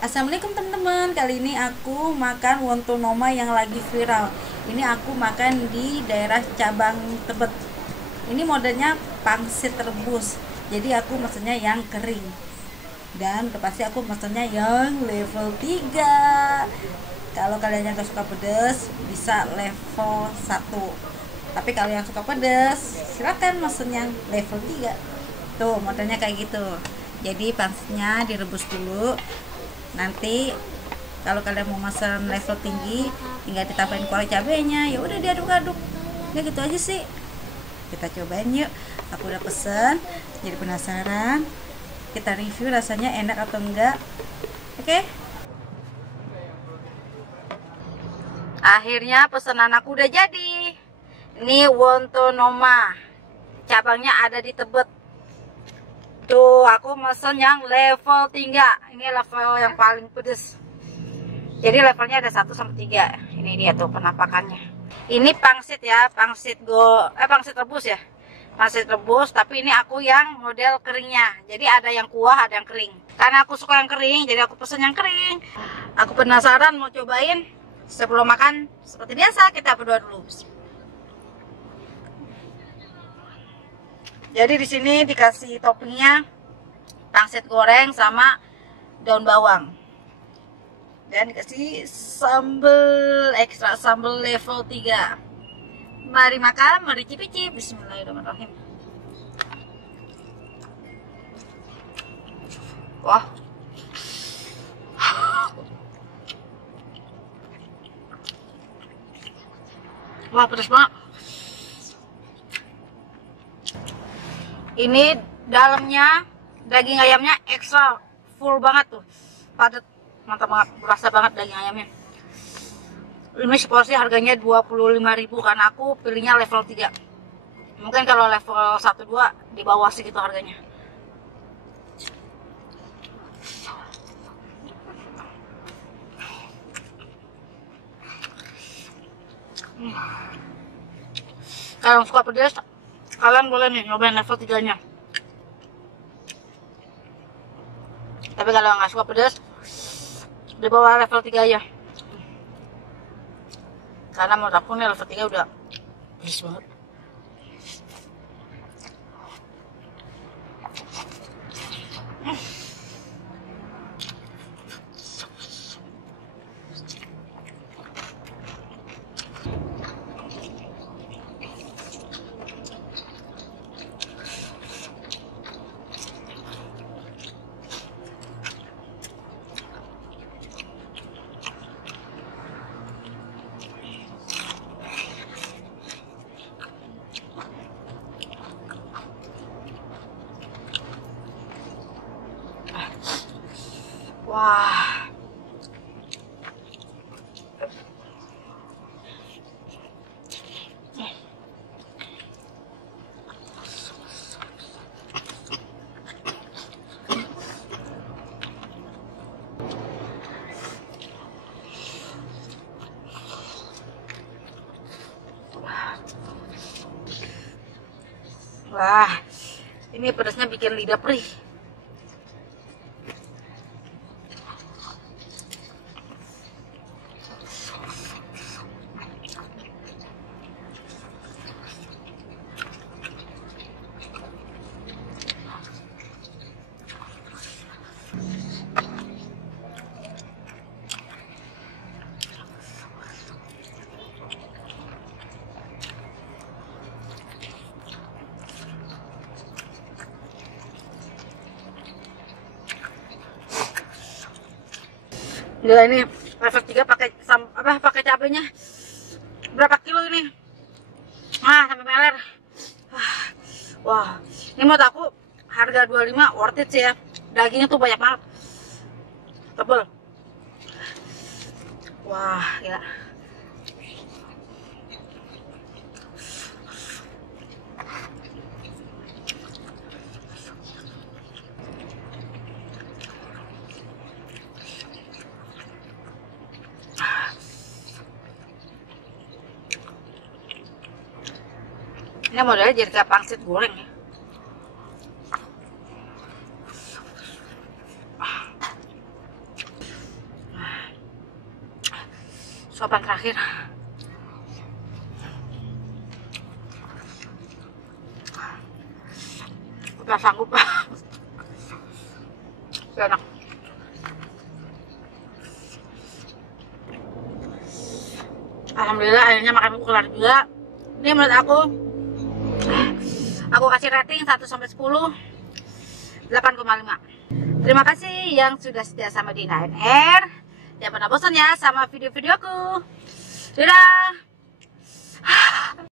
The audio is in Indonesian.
Assalamualaikum teman-teman. Kali ini aku makan wontonoma yang lagi viral. Ini aku makan di daerah Cabang Tebet. Ini modelnya pangsit rebus. Jadi aku mesennya yang kering. Dan udah pasti aku mesennya yang level 3. Kalau kalian yang gak suka pedas bisa level 1. Tapi kalau yang suka pedas silakan mesen yang level 3. Tuh modelnya kayak gitu. Jadi pangsitnya direbus dulu. Nanti kalau kalian mau masak level tinggi tinggal ditambahin kuali cabenya, ya udah diaduk-aduk. Ya gitu aja sih. Kita cobain yuk. Aku udah pesen, jadi penasaran. Kita review rasanya enak atau enggak. Oke? Akhirnya pesanan aku udah jadi. Ini wontonoma. Cabangnya ada di Tebet. Tuh, aku mesen yang level 3. Ini level yang paling pedes. Jadi levelnya ada 1 sampai 3. Ini dia tuh penampakannya. Ini pangsit ya, pangsit rebus ya. Pangsit rebus, tapi ini aku yang model keringnya. Jadi ada yang kuah, ada yang kering. Karena aku suka yang kering, jadi aku pesen yang kering. Aku penasaran mau cobain. Sebelum makan, seperti biasa kita berdoa dulu. Jadi di sini dikasih toppingnya pangsit goreng sama daun bawang. Dan dikasih sambal ekstra, sambal level 3. Mari makan, mari cicip-cicip. Bismillahirrahmanirrahim. Wah. Wah, pedas banget. Ini dalamnya daging ayamnya ekstra full banget tuh, padat, mantap banget, berasa banget daging ayamnya. Ini seporsi harganya 25.000 karena aku pilihnya level 3. Mungkin kalau level 1 2 di bawah segitu harganya. Kalau suka pedas, kalian boleh nih nyobain level 3-nya. Tapi kalau nggak suka pedas, di bawah level 3 aja. Karena menurut aku nih level 3 udah pedas banget. Wah, wah, ini pedasnya bikin lidah perih. Gila, ini level 3 pakai cabenya. Berapa kilo ini? Sampai meler. Wah, ini menurut aku harga 25 worth it sih ya. Dagingnya tuh banyak banget. Tebel. Wah, ya. Ini modelnya jadi kayak pangsit goreng ya. suapan terakhir. Udah sanggup. Enak. Alhamdulillah akhirnya makan kelar juga. Ini menurut aku kasih rating 1 sampai 10 8,5. Terima kasih yang sudah setia sama di 9R. Jangan pernah bosan ya sama video-videoku. Dadah.